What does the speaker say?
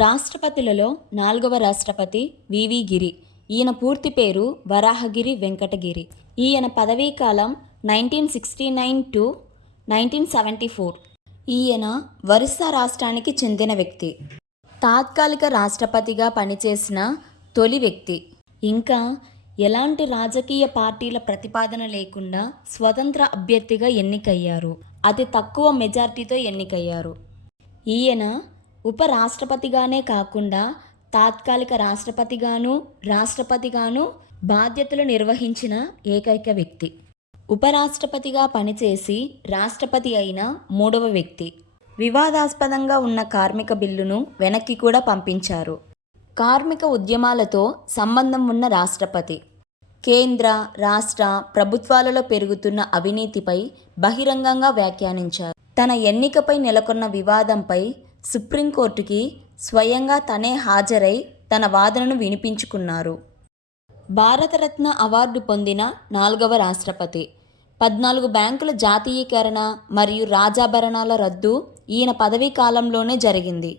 రాష్ట్రపతులలో 4వ రాష్ట్రపతి వివి గిరి. ఈయన పూర్తి పేరు వరాహగిరి వెంకటగిరి. ఈయన పదవీకాలం 1969 టు 1974. ఈయన ఒరిస్సా రాష్ట్రానికి చెందిన వ్యక్తి. తాత్కాలిక రాష్ట్రపతిగా పనిచేసిన తొలి వ్యక్తి. ఇంకా ఎలాంటి రాజకీయ పార్టీల ప్రతిపాదన లేకుండా స్వతంత్ర అభ్యర్థిగా ఎన్నికయ్యారు. అతి తక్కువ మెజార్టీతో ఎన్నికయ్యారు. ఈయన ఉప రాష్ట్రపతిగానే కాకుండా తాత్కాలిక రాష్ట్రపతిగాను, రాష్ట్రపతిగాను బాధ్యతలు నిర్వహించిన ఏకైక వ్యక్తి. ఉపరాష్ట్రపతిగా పనిచేసి రాష్ట్రపతి అయిన 3వ వ్యక్తి. వివాదాస్పదంగా ఉన్న కార్మిక బిల్లును వెనక్కి కూడా పంపించారు. కార్మిక ఉద్యమాలతో సంబంధం ఉన్న రాష్ట్రపతి. కేంద్ర, రాష్ట్ర ప్రభుత్వాలలో పెరుగుతున్న అవినీతిపై బహిరంగంగా వ్యాఖ్యానించారు. తన ఎన్నికపై నెలకొన్న వివాదంపై సుప్రీంకోర్టుకి స్వయంగా తనే హాజరై తన వాదనను వినిపించుకున్నారు. భారతరత్న అవార్డు పొందిన 4వ రాష్ట్రపతి. 14 బ్యాంకుల జాతీయీకరణ మరియు రాజాభరణాల రద్దు ఈయన పదవీ కాలంలోనే జరిగింది.